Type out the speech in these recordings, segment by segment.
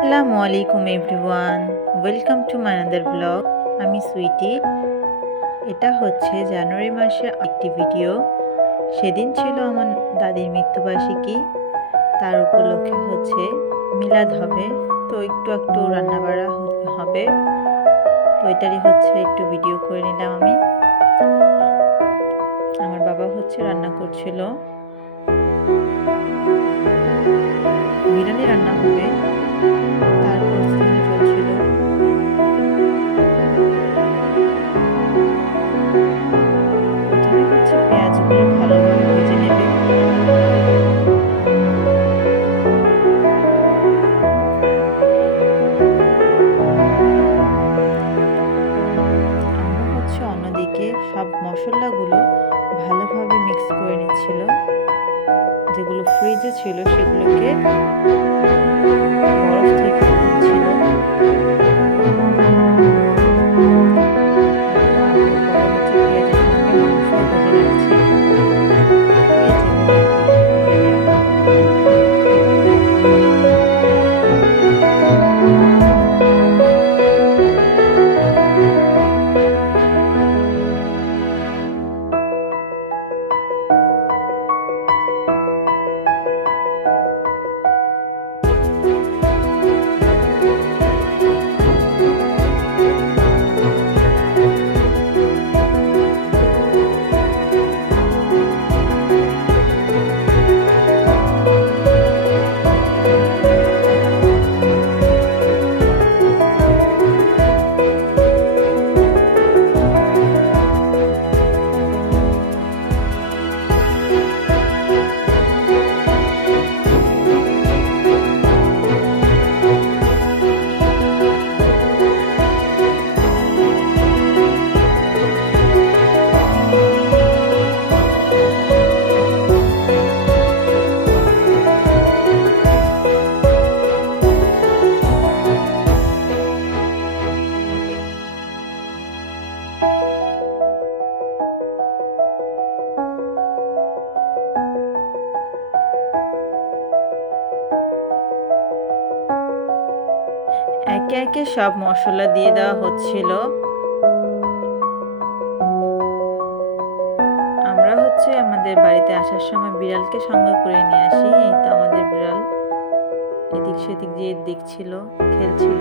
আসসালামু আলাইকুম everyone. Welcome to my another blog আমি সুইটি। এটা হচ্ছে জানুয়ারি মাসের একটি ভিডিও সেদিন ছিল আমার দাদির মৃত্যুবার্ষিকী। তার উপলক্ষে হচ্ছে মিলাদ হবে। তো একটু একটু রান্নাবাড়া হবে। তো এটারই হচ্ছে একটু ভিডিও করে নিলাম আমি। আমার বাবা হচ্ছে রান্না করছিল। বিরিয়ানি রান্না হবে। একে একে সব মশলা দিয়ে দেওয়া হচ্ছিল। আমরা হচ্ছে আমাদের বাড়িতে আসার সময় বিড়ালকে সঙ্গে করে নিয়ে আসি, এই তো আমাদের বিড়াল। এদিক সেদিক দিয়ে দেখছিল, খেলছিল।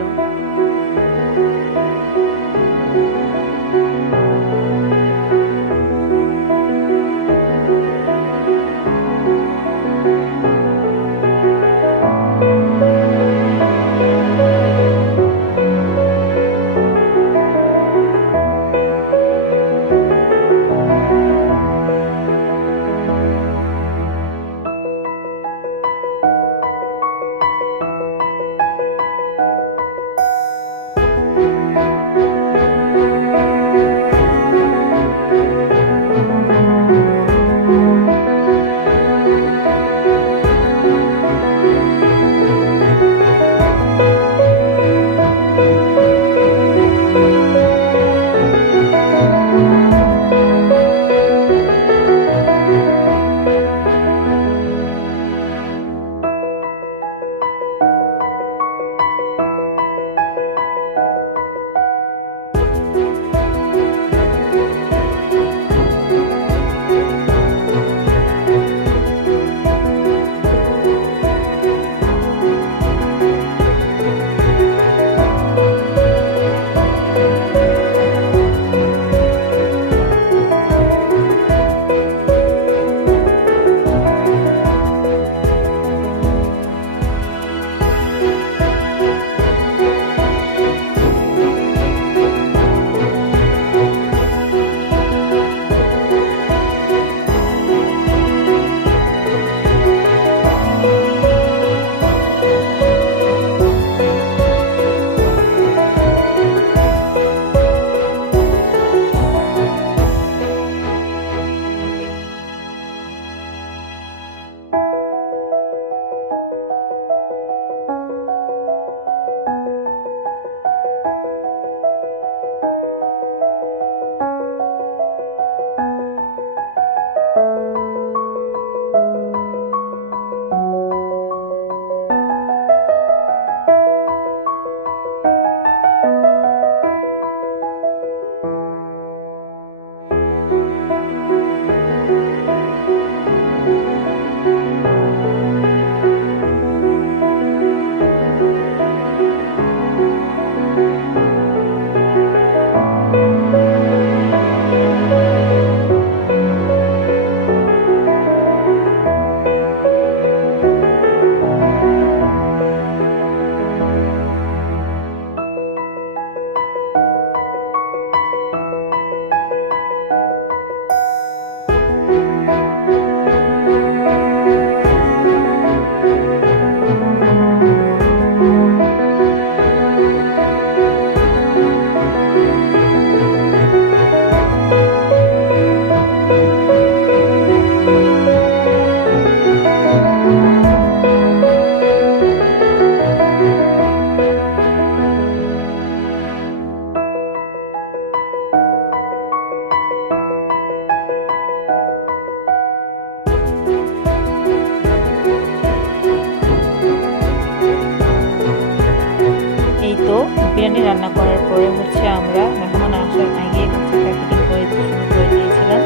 হচ্ছে আমরা মেহমান আসার আগে হচ্ছে প্যাকেটিং করে করে দিয়েছিলাম।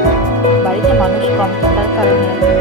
বাড়িতে মানুষ কম থাকার কারণে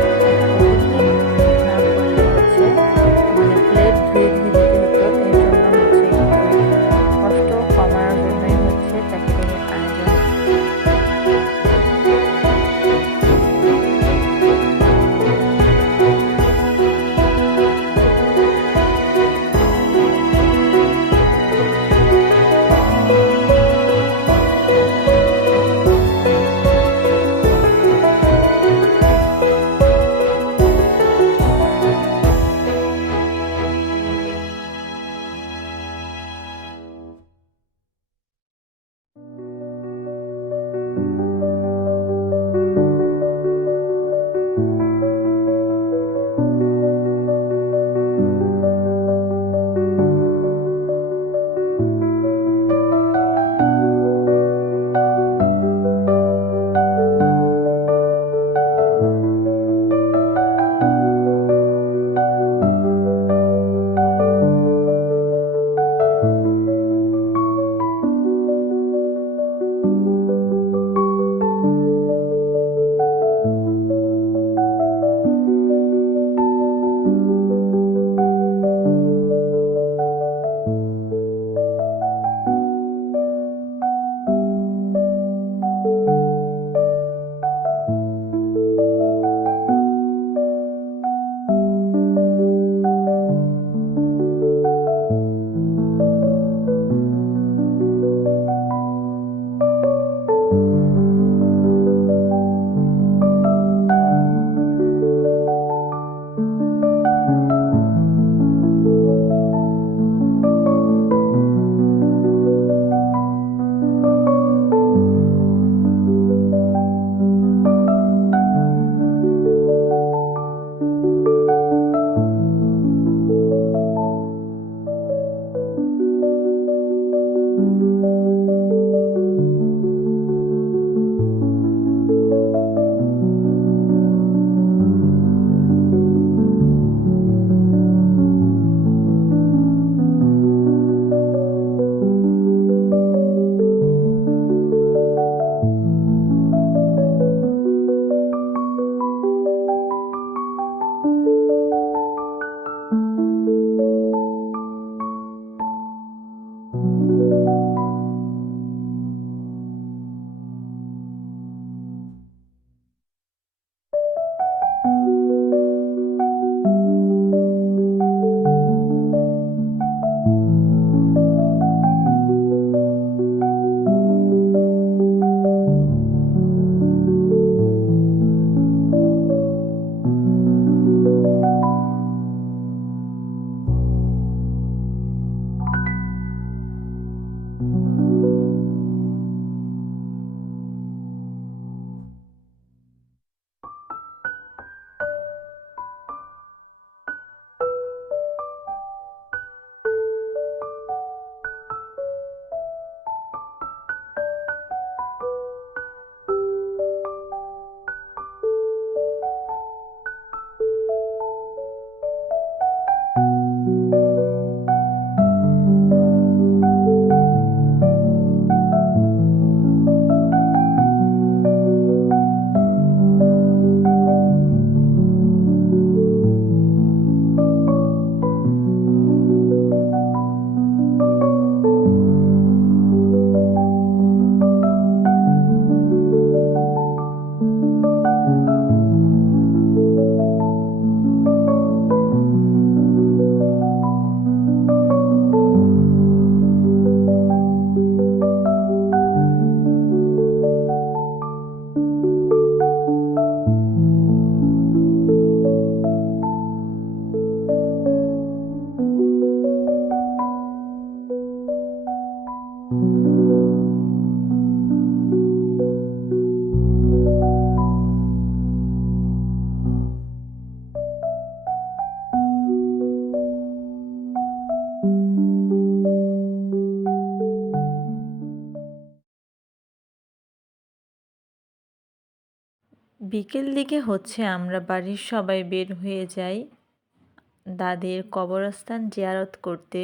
বিকেল দিকে হচ্ছে আমরা বাড়ির সবাই বের হয়ে যাই দাদের কবরস্থান জিয়ারত করতে।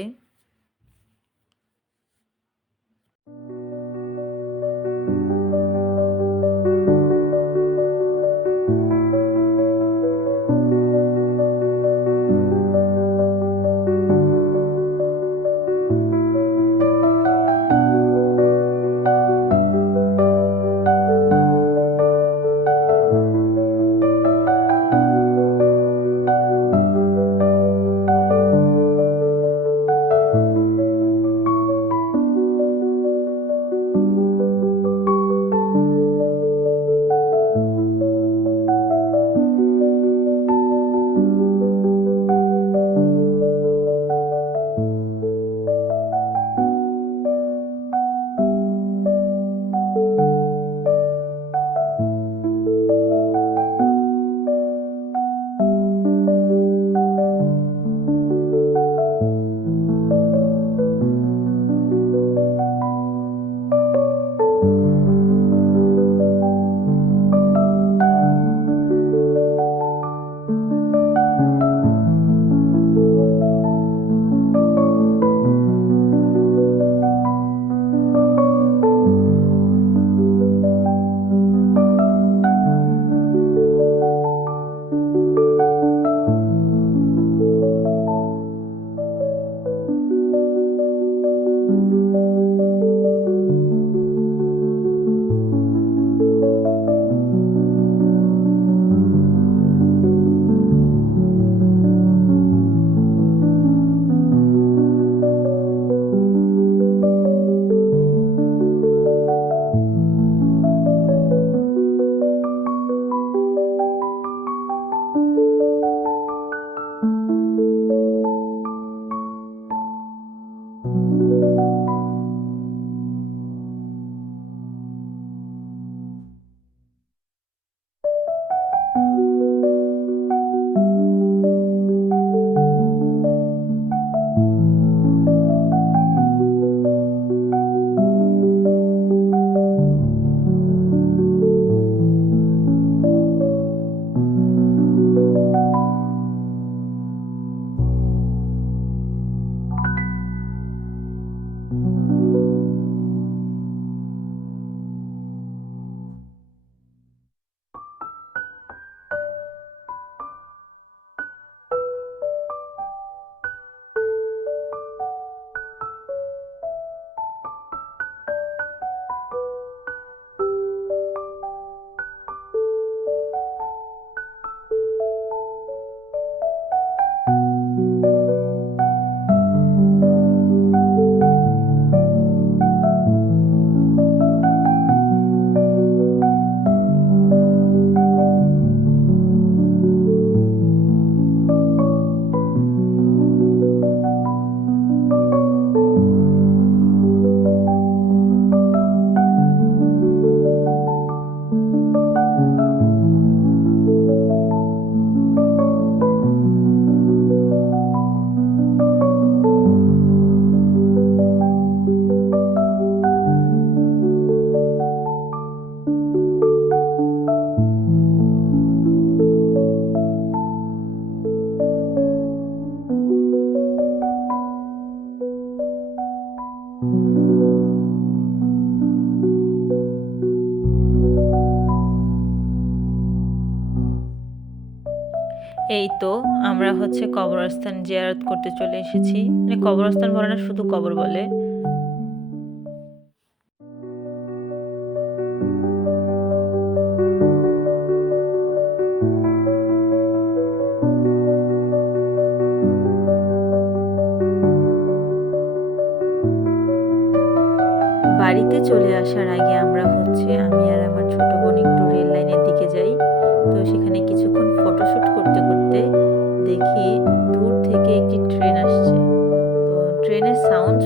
এই তো আমরা হচ্ছে কবরস্থান জিয়ারত করতে চলে এসেছি। মানে কবরস্থান বলে না শুধু কবর বলে।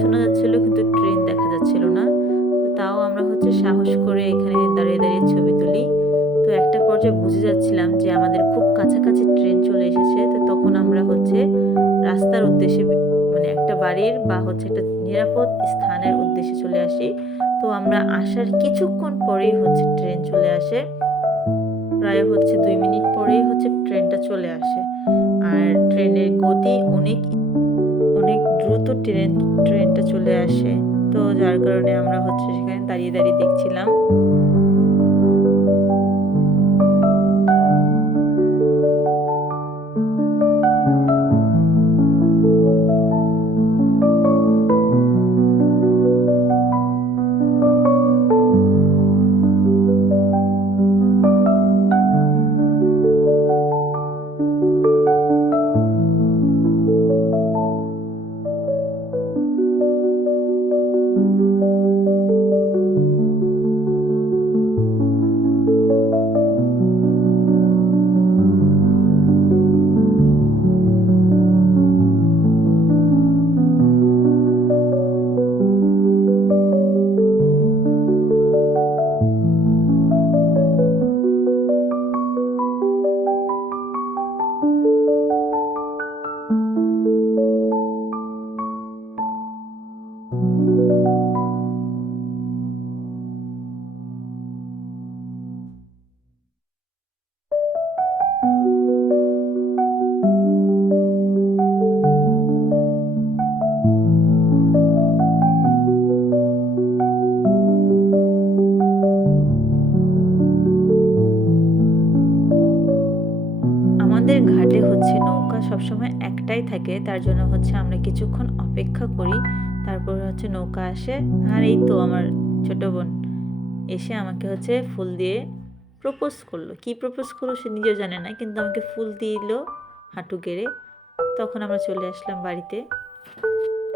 শোনা যাচ্ছিল কিন্তু ট্রেন দেখা যাচ্ছিল না। তাও আমরা হচ্ছে সাহস করে এখানে দাঁড়িয়ে দাঁড়িয়ে ছবি তুলি। তো একটা পর্যায়ে বুঝে যাচ্ছিলাম যে আমাদের খুব কাছাকাছি ট্রেন চলে এসেছে। তো তখন আমরা হচ্ছে রাস্তার উদ্দেশ্যে মানে একটা বাড়ির বা হচ্ছে একটা নিরাপদ স্থানের উদ্দেশ্যে চলে আসি। তো আমরা আসার কিছুক্ষণ পরেই হচ্ছে ট্রেন চলে আসে। প্রায় হচ্ছে দুই মিনিট পরেই হচ্ছে ট্রেনটা চলে আসে। আর ট্রেনের গতি অনেক দ্রুত ট্রেন ট্রেনটা চলে আসে। তো যার কারণে আমরা হচ্ছে সেখানে দাঁড়িয়ে দাঁড়িয়ে দেখছিলাম। আমাদের ঘাটে হচ্ছে নৌকা সবসময় একটাই থাকে, তার জন্য হচ্ছে আমরা কিছুক্ষণ অপেক্ষা করি, তারপর হচ্ছে নৌকা আসে। আর এই তো আমার ছোট বোন এসে আমাকে হচ্ছে ফুল দিয়ে প্রপোজ করল। কি প্রপোজ করল সে নিজেও জানে না, কিন্তু আমাকে ফুল দিল হাঁটু গেড়ে। তখন আমরা চলে আসলাম বাড়িতে।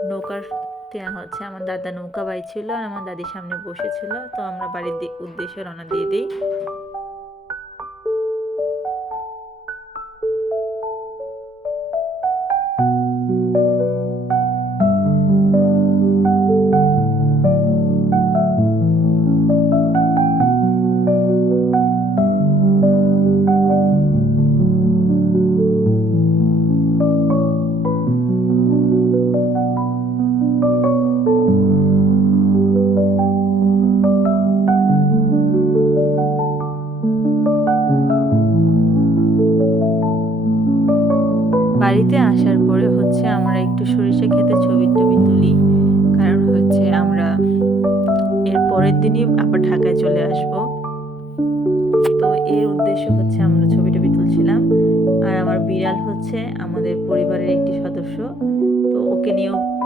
নৌকার হচ্ছে আমার দাদা নৌকা বাইছিল আর আমার দাদির সামনে বসেছিল, তো আমরা বাড়ির উদ্দেশ্যে রওনা দিয়ে দিই। ছবি টবি তুলছিলাম। আর আমার বিড়াল হচ্ছে আমাদের পরিবারের একটি সদস্য। তো ওকে নিয়েও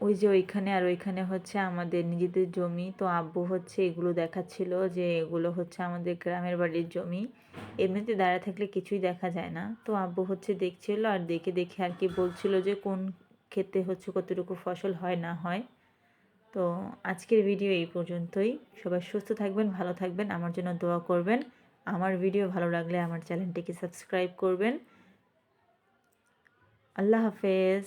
ওই যে ওইখানে আর ওইখানে হচ্ছে আমাদের নিজেদের জমি। তো আব্বু হচ্ছে এগুলো দেখাচ্ছিল যে এগুলো হচ্ছে আমাদের গ্রামের বাড়ির জমি। এমনিতে দাঁড়া থাকলে কিছুই দেখা যায় না। তো আব্বু হচ্ছে দেখছিল আর দেখে দেখে আর কি বলছিল যে কোন ক্ষেতে হচ্ছে কতটুকু ফসল হয় না হয়। তো আজকের ভিডিও এই পর্যন্তই। সবাই সুস্থ থাকবেন, ভালো থাকবেন। আমার জন্য দোয়া করবেন। আমার ভিডিও ভালো লাগলে আমার চ্যানেলটিকে সাবস্ক্রাইব করবেন। আল্লাহ হাফেজ।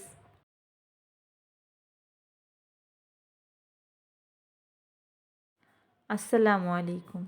আসসালামু আলাইকুম।